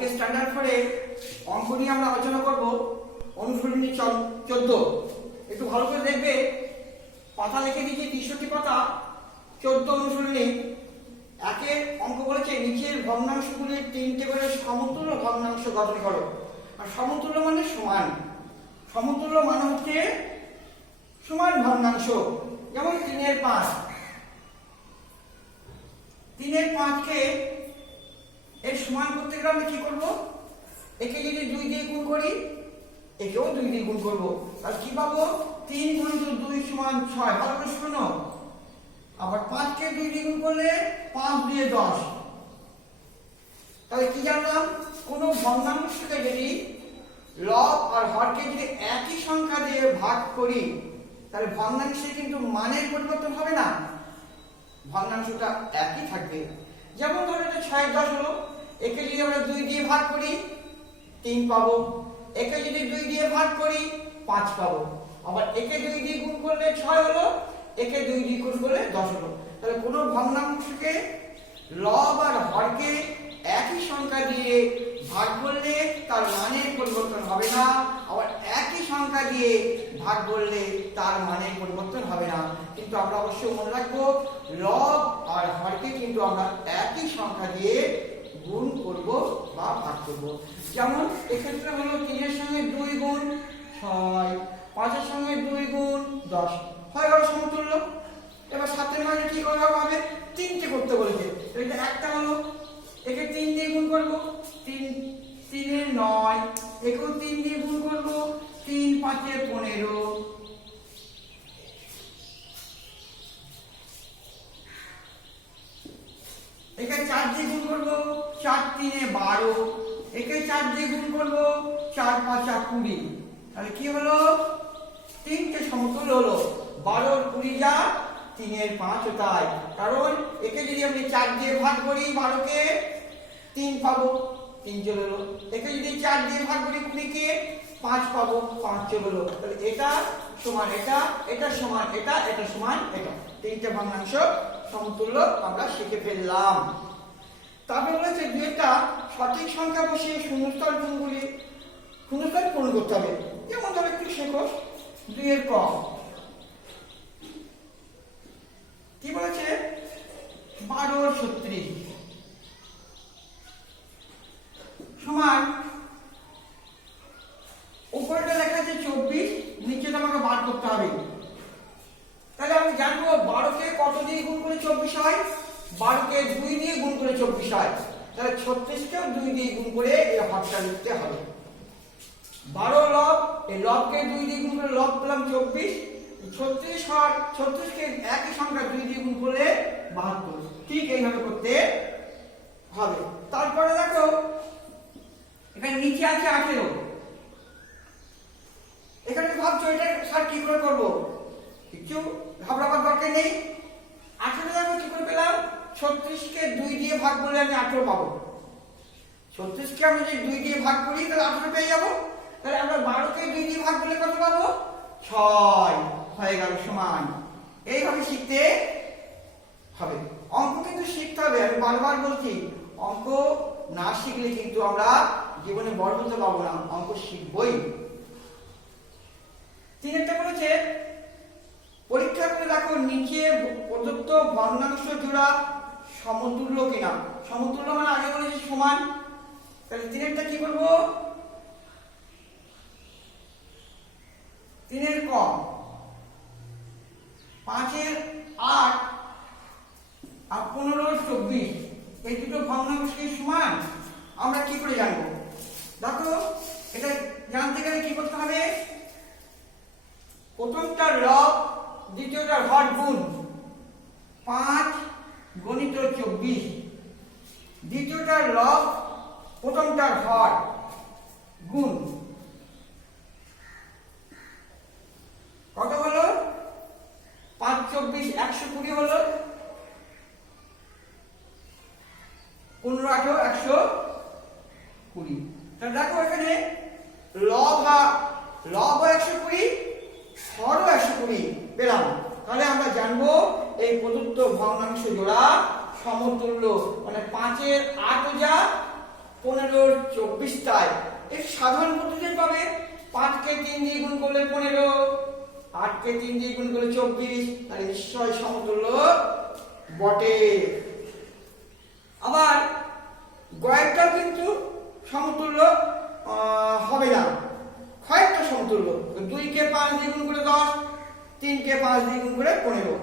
আজকে স্ট্যান্ডার্ড 4 এর অঙ্ক নিয়ে আমরা আলোচনা করব। অনুশীলনী 14। একটু ভালো করে দেখবে, পাতা লিখে দিয়েছি 63 পাতা, 14 অনুশীলনী। একের অঙ্ক বলেছে নিচের ভগ্নাংশগুলির 3টে করে সমতুল্য ভগ্নাংশ গঠন করো। আর সমতুল্য মানে সমান, সমতুল্য মানে হচ্ছে সমান ভগ্নাংশ। যেমন 3/5, 3/5কে এর সমান করতে গেলে আমি কি করব? একে যদি 2 দিয়ে গুণ করি, একেও 2 দিয়ে গুণ করব, তাহলে কি পাবো? 3 × 2 = 6। ভালো করে শোনো, আবার 5কে 2 দিয়ে গুণ করলে 5 দিয়ে 10। তাহলে কি জানলাম? কোন ভগ্নাংশকে যদি লব আর হরকে যদি একই সংখ্যা দিয়ে ভাগ করি, তাহলে ভগ্নাংশে কিন্তু মানের পরিবর্তন হবে না, ভগ্নাংশটা একই থাকবে। যেমন ধরো এটা 6/10 হলো, একে যদি আমরা 2 দিয়ে ভাগ করি 3 পাবো, একে যদি 2 দিয়ে ভাগ করি 5 পাবো, আবার একে 2 দিয়ে গুণ করলে 6 হলো, একে 2 দিয়ে গুণ করলে 10 হলো। তাহলে কোন ভগ্নাংশকে লব আর হরকে একই সংখ্যা দিয়ে ভাগ করলে তার মানের পরিবর্তন হবে না, আবার একই সংখ্যা দিয়ে ভাগ করলে তার মানের পরিবর্তন হবে না। কিন্তু আমরা অবশ্যই মনে রাখবো, লব আর হরকে কিন্তু আমরা একই সংখ্যা দিয়ে গুণ করব বা ভাগ করব। যেমন এক্ষেত্রে হলো 3 এর সঙ্গে 2 গুণ 6, 5 এর সঙ্গে 2 গুণ 10, হয় গেল সমতুল্য। এবার 7 এর মানে কি করতে হবে? 3টে করতে বলেছে, এটা একটা হলো, একে 3 দিয়ে গুণ করব, 3 এর 9, একেও 3 দিয়ে গুণ করব, 3 5 এর 15, একে 4 দিয়ে গুণ করব, 4 3 এ 12, একে 4 দিয়ে গুণ করব, 4 5 এ 20। তাহলে কি হলো? 3টে সমতুল্য হলো, 12 এর 20 যা, 3 এর 5 তাই। কারণ একে যদি আমি 4 দিয়ে ভাগ করি 12 কে 3 পাবো, 3 চলে এলো। একে যদি 4 দিয়ে ভাগ করি 20 কে 5 পাবো, 5 চলে এলো। তাহলে এটা সমান এটা, এটা সমান এটা, এটা সমান এটা, 3টে ভগ্নাংশ সমতুল্য আমরা শিখে ফেললাম। তারপরে বলেছে দুইটা সঠিক সংখ্যা বসিয়ে শূন্যস্থান পূরণ করতে হবে। যেমন ধরো একটু শেখো, 2 এর ক কি বলেছে? 12 × 36 সমান, উপরেটা লেখা আছে 24, নিচেটা আমাকে বার করতে হবে। তাহলে আমি জানবো 12 কে কত দিয়ে গুণ করে 24 হয়? 12 কে 2 দিয়ে গুণ করে 24 হয়। তাহলে 36 কেও 2 দিয়ে গুণ করে এই ভাগটা লিখতে হবে। 12 লব, এই লবকে 2 দিয়ে গুণ করে লব পেলাম 24, 36 হয়, 36 কে একই সংখ্যা 2 দিয়ে গুণ করলে 72। ঠিক এইভাবে করতে হবে। তারপরে দেখো এখানে নিচে আছে 18, এখানে ভাবছো এটা স্যার কি করে করব? কিছু ঘাবড়াবার দরকার নেই। 18 দেখো কি করে পেলাম? 36 কে 2 দিয়ে ভাগ করলে আমি 18 পাবো। 36 কে আমি যদি 2 দিয়ে ভাগ করি তাহলে 18 পেয়ে যাবো। তাহলে আমরা 12 কে 2 দিয়ে ভাগ করলে কত পাবো? 6 হয়ে গেল সমান। এইভাবে শিখতে হবে। অঙ্ক কিন্তু শিখতে হবে, আমি বারবার বলছি, অঙ্ক না শিখলে কিন্তু আমরা জীবনে বড় হতে পারবো না, অঙ্ক শিখবই। 3টা বলেছে পরীক্ষা করে দেখো নিচে প্রদত্ত ভগ্নাংশ জোড়া সমতুল্য কিনা। সমতুল্য মানে আগে বলেছি সমান। তাহলে 3টা কি করব? 3 এর ক 5 এর 8 আর 15 এর 24, এই দুটো ভগ্নাংশ কি সমান? আমরা কি করে জানবো? দেখো এটা জানতে গেলে কি করতে হবে? প্রথমটার লব, দ্বিতীয়টার হর গুণ 5 × 24, দ্বিতীয়টার লব, প্রথমটার হর গুণ কত হলো? 5 × 24 120 হলো, 15 × 8 120। তাহলে দেখো এখানে লব 120, হরও 120 পেলাম। তাহলে আমরা জানবো এই প্রদত্ত ভগ্নাংশ জোড়া সমতুল্য, মানে 5 এর 8 যা 15 24টায় এই সাধারণ পদ্ধতি পাবে। 5 কে 3 দিয়ে গুণ করলে 15, 8 কে 3 দিয়ে গুণ করলে 24, তাহলে নিশ্চয় সমতুল্য বটে। আবার গয়েরটা কিন্তু সমতুল্য হবে না, ক্ষয়েরটা সমতুল্য। 2 কে 5 দিয়ে গুণ করে 10, 3 কে 5 দিয়ে গুণ করে 15।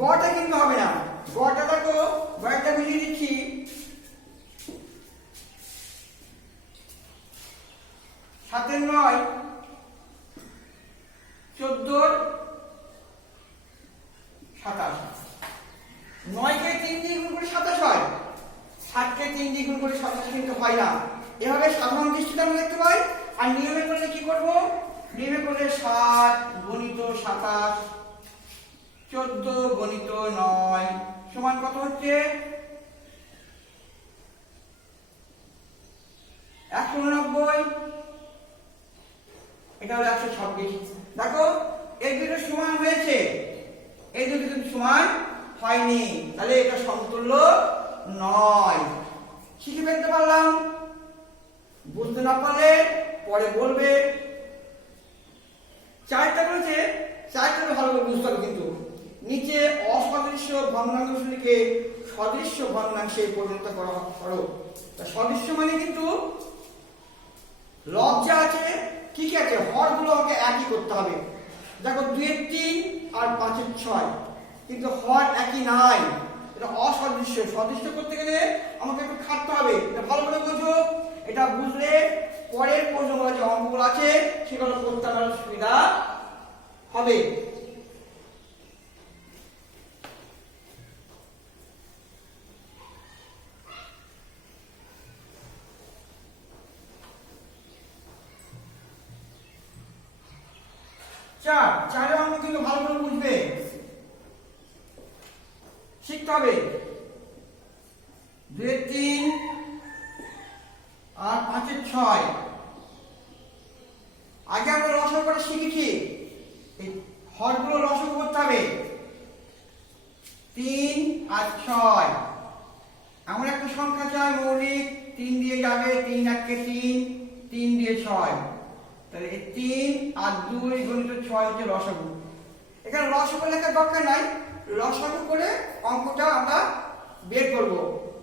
গটা কিন্তু হবে না। গটা দেখো, গয়েরটা মিলিয়ে দিচ্ছি। 7 এর 9, 14 27। 9 কে 3 দিয়ে গুণ করে 27 হয়, 7 কে 3 দিয়ে গুণ করে 27 কিন্তু হয় না। এভাবে সাধারণ দৃষ্টিতে আমরা দেখতে পাই। আর নিয়মে করলে কি করব? নিয়মে করলে 7 গুণিত 27 14 গুণিত 9 সমান কত হচ্ছে? 189। এটা হলো 126। দেখো এই দুটো সমান হয়েছে, এই দুটো কিন্তু সমান হয়নি, তাহলে এটা সমতুল্য নয়। শিখে ফেলতে পারলাম। বুঝতে না পারলে পরে বলবে। চারটা বলেছে, চারটা ভালো করে বুঝতে হবে কিন্তু। নিচে অসদৃশ্য ভগ্নাংশগুলিকে সদৃশ্য ভগ্নাংশে পরিণত করো। সদৃশ্য মানে কিন্তু লব যা আছে, কি কি আছে, হরগুলো আমাকে একই করতে হবে। দেখো 2 এর 3 আর 5 এর 6, কিন্তু হর একই নাই, এটা অসদৃশ্য। সদৃশ্য করতে গেলে আমাকে একটু খাটতে হবে। এটা ভালো করে বুঝো। এটা বুঝলে পরের প্রশ্নগুলো যে অঙ্কগুলো আছে সেগুলো করতে আমার সুবিধা হবে। চারের অঙ্ক কিন্তু ভালো করে বুঝবে, শিখতে হবে। 2 এর 3 আর 5 এর 6। আগে আমরা লসাগু করে শিখেছি, এই হরগুলো লসাগু করতে হবে। 3 আর 6 এমন একটা সংখ্যা চাই মৌলিক, 3 দিয়ে যাবে, 3 1 কে 3, 3 দিয়ে 6, তাহলে 3 আর 2 গুণিত 6 হচ্ছে লসাগু। এখানে লসাগু লেখার দরকার নাই, লসাগু করে অঙ্কটা আমরা বের করব।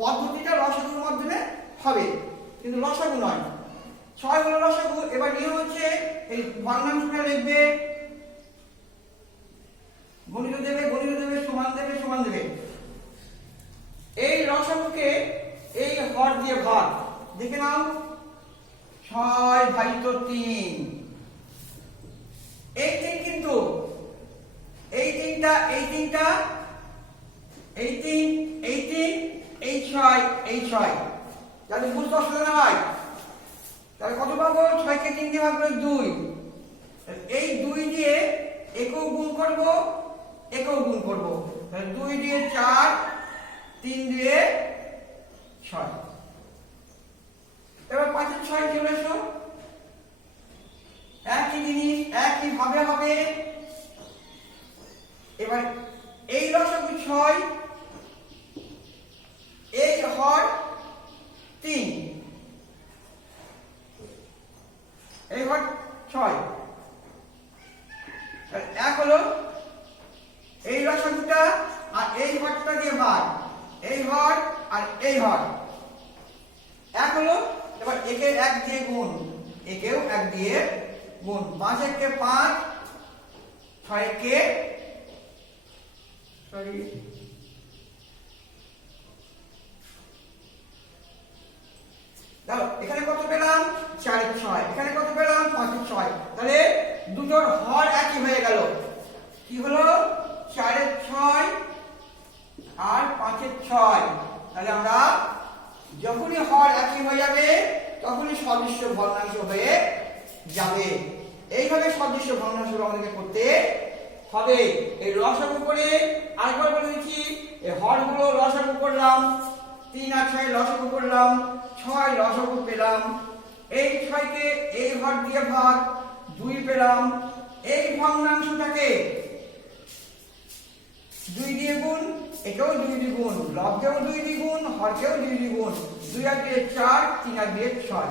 পদ্ধতিটা লসাগুর মাধ্যমে হবে, কিন্তু লসাগু নয়। 6 হলো লসাগু। এবার নিয়ম হচ্ছে এই ভগ্নাংশটা লিখবে, গুণিত দেবে, গুণিত দেবে, সমান দেবে, সমান দেবে। এই লসাগুকে এই হর দিয়ে ভাগ, দেখে নাও। 6 ভাজিত 3, এই 3 কিন্তু এই 3টা, এই 3টা, এই 3, এই 3, এই 6, এই 6, যাতে বুঝতে অসুবিধা না হয়। তাহলে কত পাবো? 6 কে 3 দিয়ে ভাগ করে 2। এই 2 দিয়ে একেও গুণ করব, একেও গুণ করব। তাহলে 2 দিয়ে 4, 3 দিয়ে 6। এবার 5 এর 6 চলে এসো। একই জিনিস একই ভাবে হবে। এবার এই লসাগু 6, এই হর 3, এই হর 6, এক হলো। এই লসাগুটা আর এই হরটা দিয়ে ভাগ, এই হর আর এই হর এক হলো। এবার একে 1 দিয়ে গুণ, একেও 1 দিয়ে গুণ। 5 একে 5, 6 একে দেখো এখানে কত পেলাম? 4 এর 6। এখানে কত পেলাম? 5 এর 6। তাহলে দুটোর হর একই হয়ে গেল। কি হলো? 4 এর 6 আর 5 এর 6। তাহলে আমরা যখনই হর একই হয়ে যাবে তখনই সদৃশ্য ভগ্নাংশ হয়ে যাবে। এইভাবে সদৃশ্য ভগ্নাংশ আমাদেরকে করতে হবে। এই লসাগু করে আরেকবার বলে দিচ্ছি, এই হরগুলো লসাগু করলাম, 3 আর 6 লসাগু করলাম, 6 লসাগু পেলাম। এই 6 কে এই হর দিয়ে ভাগ, 2 পেলাম। এই ভগ্নাংশটাকে 2 দিয়ে গুণ, একেও 2 দিয়ে গুণ, লবকেও 2 দিয়ে গুণ, হরকেও 2 দিয়ে গুণ। 2 আর 2 4, 3 আর 2 6।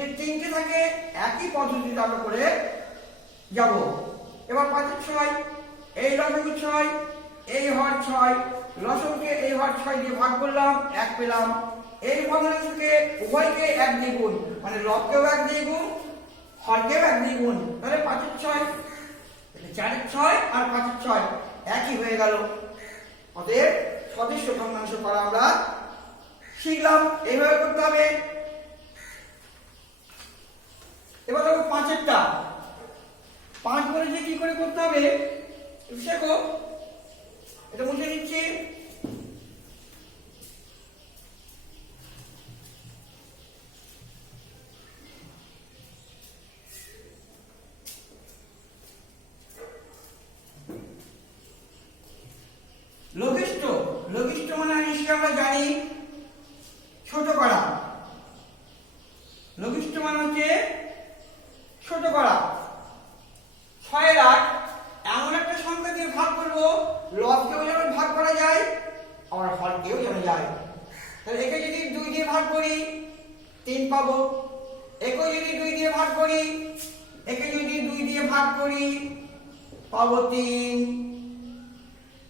এই তিনটে থাকে একই পদ্ধতিতে আমরা করে যাব। এবার 5 আর 6, এই লসাগু 6, এই হর 6, লসাগুকে এই হর 6 দিয়ে ভাগ করলাম, 1 পেলাম। এই ভগ্নাংশকে উভয়কে 1 দিয়ে গুণ, মানে লবকেও 1 দিয়ে গুণ, হরকেও 1 দিয়ে গুণ, তাহলে 5 আর 6, 4 আর 6 আর 5 আর 6 একই হয়ে গেল। অতএব সদস্য ভগ্নাংশ করা আমরা শিখলাম, এইভাবে করতে হবে। এবার দেখো 5 এরটা, 5 বলেছে কি করে করতে হবে শেখো, এটা মুছে দিচ্ছি। লঘিষ্ঠ, লঘিষ্ঠ মানে নিশ্চয়ই আমরা জানি ছোট করা। লঘিষ্ঠ মানে হচ্ছে ছোট করা। 6 এর 8 এমন একটা সংখ্যা দিয়ে ভাগ করবো, লবকেও যেন ভাগ করা যায় আবার হরকেও যেন যায়। তাহলে একে যদি 2 দিয়ে ভাগ করি 3 পাবো, একে যদি 2 দিয়ে ভাগ করি, একে যদি 2 দিয়ে ভাগ করি পাবো 3,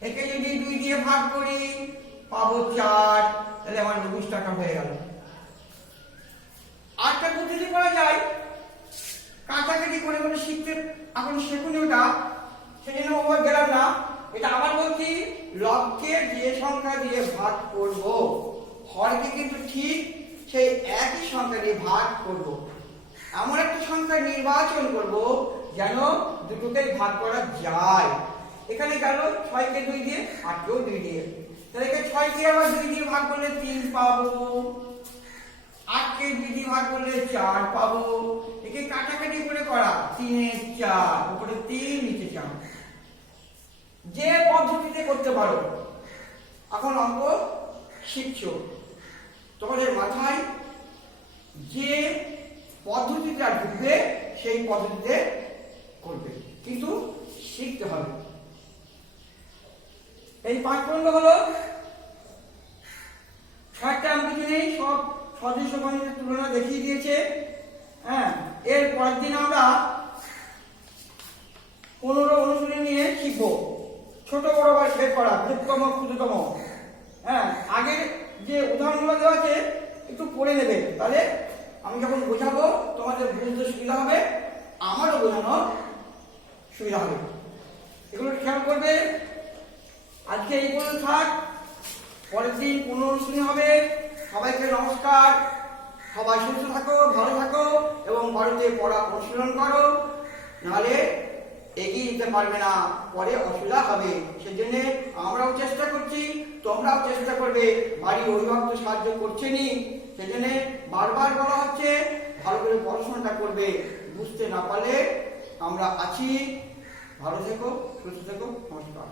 একে যদি 2 দিয়ে ভাগ করি পাবো 4। তাহলে আমার লঘিষ্ঠটা হয়ে গেল। আটটা পদ্ধতি করা যায়, কাটাকাটি করে করে শিখতে এখন শেখুন ওটা, সেজন্য ওভার গেলাম না। এটা আবার বলছি, লবকে যে সংখ্যা দিয়ে ভাগ করব, হরকে কিন্তু ঠিক সেই একই সংখ্যা দিয়ে ভাগ করব। এমন একটা সংখ্যা নির্বাচন করব যেন দুটোকেই ভাগ করা যায়। এখানে গেল 6 কে 2 দিয়ে, 8 কেও 2 দিয়ে, তাহলে একে 6 কে আবার 2 দিয়ে ভাগ করলে 3 পাবো, 8 কে 2 দিয়ে ভাগ করলে 4 পাবো। একে কাটাকাটি করে করা, 3 এ 4, উপরে 3 নিচে 4, যে পদ্ধতিতে করতে পারো। এখন অঙ্ক শিখছো, তোমাদের মাথায় যে পদ্ধতিটা ঢুকবে সেই পদ্ধতিতে করবে, কিন্তু শিখতে হবে। এই 5 পূর্ণ হলো, 6টা আমি কিছু নেই, সব সদস্য গণের তুলনা দেখিয়ে দিয়েছে। হ্যাঁ, এর পরের দিন আমরা 15 অনুশীলনী নিয়ে শিখবো, ছোট বড় বা শেষ করা, বৃহত্তম ক্ষুদ্রতম। হ্যাঁ, আগে যে উদাহরণগুলো দেওয়া আছে একটু পড়ে নেবে, তাহলে আমি যখন বোঝাবো তোমাদের বুঝতে সুবিধা হবে, আমারও বোঝানো সুবিধা হবে। এগুলো খেয়াল করবে। আজকে এই পর্যন্ত থাক, পরের দিন 15 অনুশীলনী হবে। সবাইকে নমস্কার, সবাই সুস্থ থাকো, ভালো থাকো এবং বাড়িতে পড়া অনুশীলন করো, নাহলে এগিয়ে যেতে পারবে না, পরে অসুবিধা হবে। সেজন্য আমরাও চেষ্টা করছি, তোমরাও চেষ্টা করবে। বাড়ির অভিভাবক তো সাহায্য করছেনই, সেজন্য বারবার বলা হচ্ছে ভালো করে পড়াশোনাটা করবে। বুঝতে না পারলে আমরা আছি। ভালো থেকো, সুস্থ থেকো, নমস্কার।